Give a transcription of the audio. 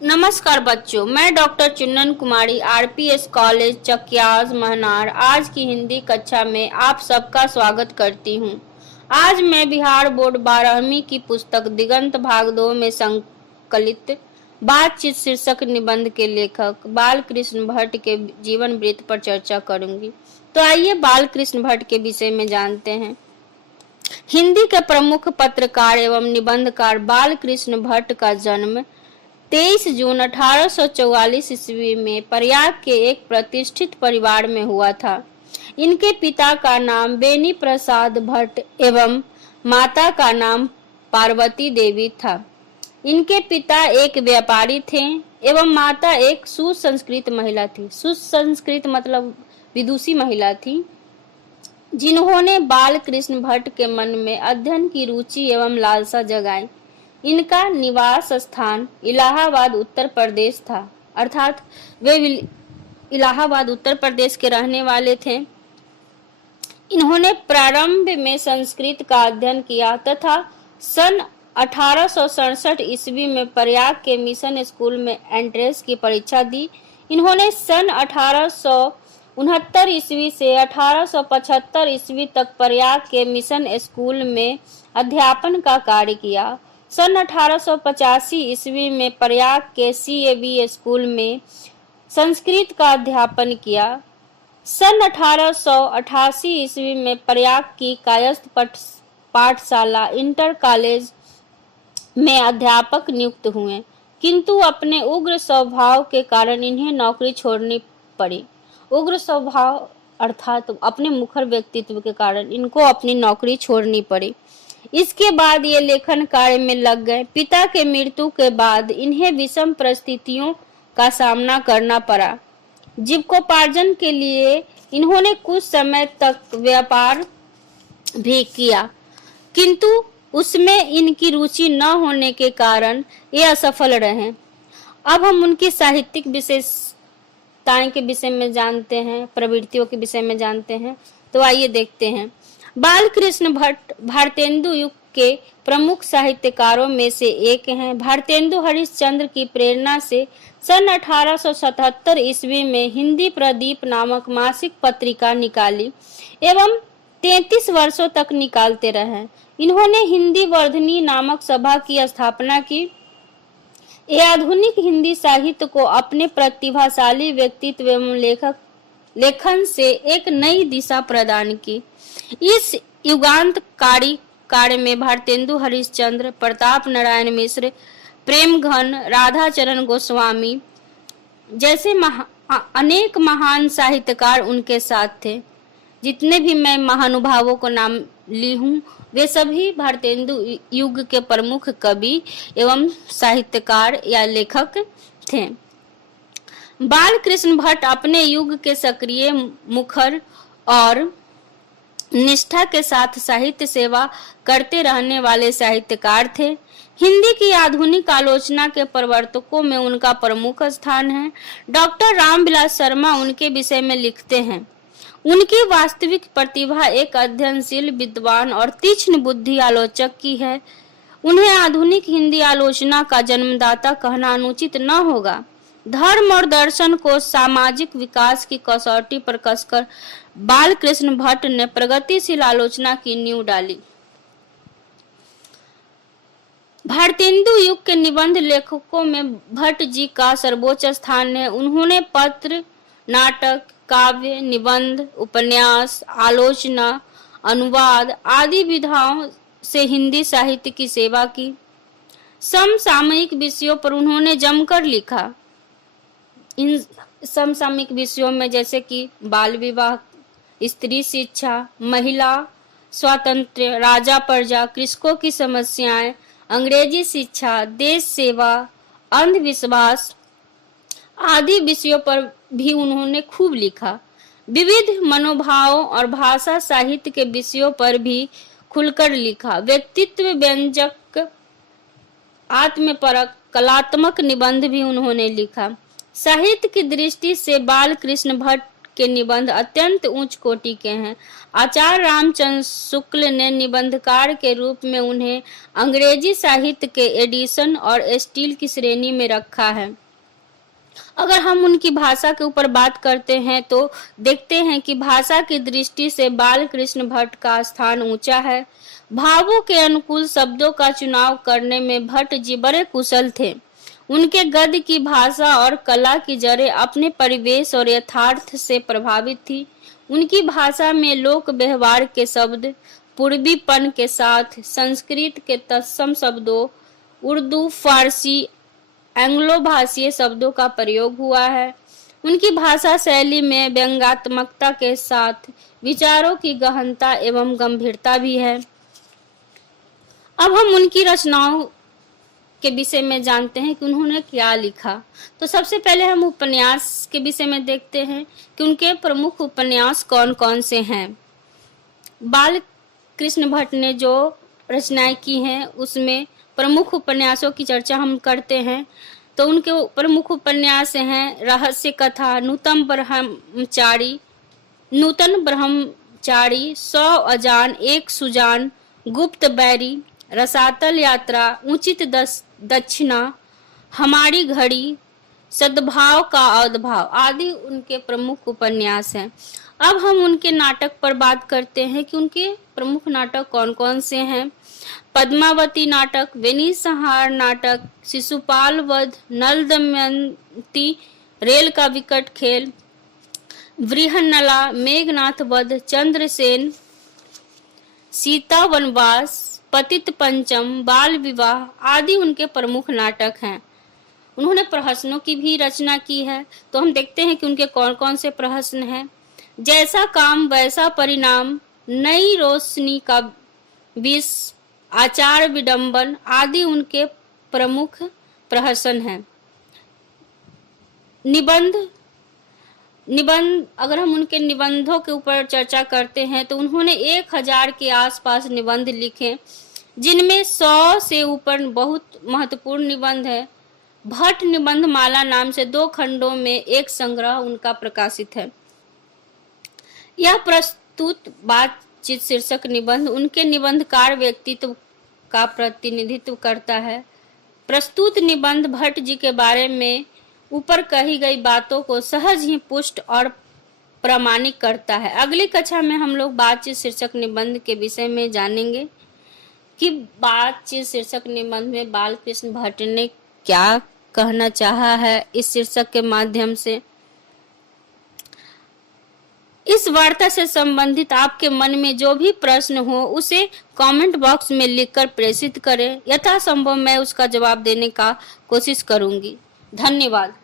नमस्कार बच्चों, मैं डॉक्टर चुन्नन कुमारी आरपीएस कॉलेज चकियाज महनार आज की हिंदी कक्षा में आप सबका स्वागत करती हूं। आज मैं बिहार बोर्ड 12वीं की पुस्तक दिगंत भाग 2 में संकलित बातचीत शीर्षक निबंध के लेखक बाल कृष्ण भट्ट के जीवन वृत्त पर चर्चा करूंगी। तो आइए बाल कृष्ण भट्ट के विषय में जानते हैं। हिंदी के प्रमुख पत्रकार एवं निबंधकार बाल कृष्ण भट्ट का जन्म 23 जून 1844 ईस्वी में प्रयाग के एक प्रतिष्ठित परिवार में हुआ था। इनके पिता का नाम बेनी प्रसाद भट्ट एवं माता का नाम पार्वती देवी था। इनके पिता एक व्यापारी थे एवं माता एक सुसंस्कृत महिला थी। सुसंस्कृत मतलब विदुषी महिला थी, जिन्होंने बाल कृष्ण भट्ट के मन में अध्ययन की रुचि एवं लालसा जगाई। इनका निवास स्थान इलाहाबाद उत्तर प्रदेश था, अर्थात वे इलाहाबाद उत्तर प्रदेश के रहने वाले थे। इन्होंने प्रारंभ में संस्कृत का अध्ययन किया तथा सन 1867 ईस्वी में प्रयाग के मिशन स्कूल में एंट्रेंस की परीक्षा दी। इन्होंने सन 1869 ईस्वी से 1875 ईस्वी तक प्रयाग के मिशन स्कूल में अध्यापन का कार्य किया। सन 1885 ईस्वी में प्रयाग के CAB स्कूल में संस्कृत का अध्यापन किया। सन 1888 ईस्वी में प्रयाग की कायस्थ पाठशाला इंटर कॉलेज में अध्यापक नियुक्त हुए, किंतु अपने उग्र स्वभाव के कारण इन्हें नौकरी छोड़नी पड़ी। उग्र स्वभाव अर्थात अपने मुखर व्यक्तित्व के कारण इनको अपनी नौकरी छोड़नी पड़ी। इसके बाद ये लेखन कार्य में लग गए। पिता के मृत्यु के बाद इन्हें विषम परिस्थितियों का सामना करना पड़ा। जीविकोपार्जन के लिए इन्होंने कुछ समय तक व्यापार भी किया, किंतु उसमें इनकी रुचि न होने के कारण ये असफल रहे। अब हम उनकी साहित्यिक विशेषताएं के विषय में जानते हैं, प्रवृत्तियों के विषय में जानते हैं। तो आइए देखते हैं। बाल कृष्ण भट्ट भारतेंदु युग के प्रमुख साहित्यकारों में से एक हैं। भारतेंदु हरिश्चंद्र की प्रेरणा से सन 1877 ईस्वी में हिंदी प्रदीप नामक मासिक पत्रिका निकाली एवं 33 वर्षों तक निकालते रहे। इन्होंने हिंदी वर्धनी नामक सभा की स्थापना की। ये आधुनिक हिंदी साहित्य को अपने प्रतिभाशाली व्यक्तित्व एवं लेखन से एक नई दिशा प्रदान की। इस युगांतकारी कार्य में भारतेंदु हरिश्चंद्र, प्रताप नारायण मिश्र, प्रेमघन, राधाचरण गोस्वामी जैसे अनेक महान साहित्यकार उनके साथ थे। जितने भी मैं महानुभावों को नाम ली हूँ वे सभी भारतेंदु युग के प्रमुख कवि एवं साहित्यकार या लेखक थे। बाल कृष्ण भट्ट अपने युग के सक्रिय, मुखर और निष्ठा के साथ साहित्य सेवा करते रहने वाले साहित्यकार थे। हिंदी की आधुनिक आलोचना के प्रवर्तकों में उनका प्रमुख स्थान है। डॉक्टर रामविलास शर्मा उनके विषय में लिखते हैं, उनकी वास्तविक प्रतिभा एक अध्ययनशील, विद्वान और तीक्ष्ण बुद्धि आलोचक की है। उन्हें आधुनिक हिंदी आलोचना का जन्मदाता कहना अनुचित न होगा। धर्म और दर्शन को सामाजिक विकास की कसौटी पर कसकर बाल कृष्ण भट्ट ने प्रगतिशील आलोचना की नींव डाली। भारतेंदु युग के निबंध लेखकों में भट्ट जी का सर्वोच्च स्थान है। उन्होंने पत्र, नाटक, काव्य, निबंध, उपन्यास, आलोचना, अनुवाद आदि विधाओं से हिंदी साहित्य की सेवा की। समसामयिक विषयों पर उन्होंने जमकर लिखा। इन समसामयिक विषयों में जैसे कि बाल विवाह, स्त्री शिक्षा, महिला स्वातंत्र्य, राजा प्रजा, कृषकों की समस्याएं, अंग्रेजी शिक्षा, देश सेवा, अंधविश्वास आदि विषयों पर भी उन्होंने खूब लिखा। विविध मनोभावों और भाषा साहित्य के विषयों पर भी खुलकर लिखा। व्यक्तित्व व्यंजक, आत्मपरक, कलात्मक निबंध भी उन्होंने लिखा। साहित्य की दृष्टि से बाल कृष्ण भट्ट के निबंध अत्यंत उच्च कोटि के हैं। आचार्य रामचंद्र शुक्ल ने निबंधकार के रूप में उन्हें अंग्रेजी साहित्य के एडिशन और स्टील की श्रेणी में रखा है। अगर हम उनकी भाषा के ऊपर बात करते हैं तो देखते हैं कि भाषा की दृष्टि से बाल कृष्ण भट्ट का स्थान ऊंचा है। भावों के अनुकूल शब्दों का चुनाव करने में भट्ट जी बड़े कुशल थे। उनके गद्य की भाषा और कला की जड़ें अपने परिवेश और यथार्थ से प्रभावित थी। उनकी भाषा में लोक व्यवहार के शब्द पूर्वीपन के साथ संस्कृत के तत्सम शब्दों, उर्दू, फारसी, एंग्लो भाषीय शब्दों का प्रयोग हुआ है। उनकी भाषा शैली में व्यंग्यात्मकता के साथ विचारों की गहनता एवं गंभीरता भी है। अब हम उनकी रचनाओं के विषय में जानते हैं कि उन्होंने क्या लिखा। तो सबसे पहले हम उपन्यास के विषय में देखते हैं कि उनके प्रमुख उपन्यास कौन कौन से हैं। बाल कृष्ण भट्ट ने जो रचनाएं की हैं उसमें प्रमुख उपन्यासों की चर्चा हम करते हैं। तो उनके प्रमुख उपन्यास हैं रहस्य कथा, नूतन ब्रह्मचारी, 100 अजान, एक सुजान, गुप्त बैरी, रसातल यात्रा, उचित दक्षिणा, हमारी घड़ी, सद्भाव का अद्भाव आदि उनके प्रमुख उपन्यास हैं। अब हम उनके नाटक पर बात करते हैं कि उनके प्रमुख नाटक कौन कौन से हैं। पद्मावती नाटक, वेनिसहार नाटक, शिशुपाल वध, नल दमयंती, रेल का विकट खेल, वृहन्नला, मेघनाथ वध, चंद्रसेन, सीता वनवास, पतित पंचम, बाल विवाह आदि उनके प्रमुख नाटक हैं। उन्होंने प्रहसनों की भी रचना की है। तो हम देखते हैं कि उनके कौन कौन से प्रहसन हैं। जैसा काम वैसा परिणाम, नई रोशनी का विष, आचार विडंबन आदि उनके प्रमुख प्रहसन हैं। निबंध अगर हम उनके निबंधों के ऊपर चर्चा करते हैं तो उन्होंने 1000 के आसपास निबंध लिखे, जिनमें 100 से ऊपर बहुत महत्वपूर्ण निबंध है। भट्ट निबंध माला नाम से 2 खंडों में एक संग्रह उनका प्रकाशित है। यह प्रस्तुत बातचीत शीर्षक निबंध उनके निबंधकार व्यक्तित्व का प्रतिनिधित्व करता है। प्रस्तुत निबंध भट्ट जी के बारे में ऊपर कही गई बातों को सहज ही पुष्ट और प्रामाणिक करता है। अगली कक्षा में हम लोग बातचीत शीर्षक निबंध के विषय में जानेंगे कि बातचीत शीर्षक निबंध में बाल कृष्ण भट्ट ने क्या कहना चाहा है इस शीर्षक के माध्यम से। इस वार्ता से संबंधित आपके मन में जो भी प्रश्न हो उसे कमेंट बॉक्स में लिखकर प्रेषित करें। यथासंभव मैं उसका जवाब देने का कोशिश करूंगी। धन्यवाद।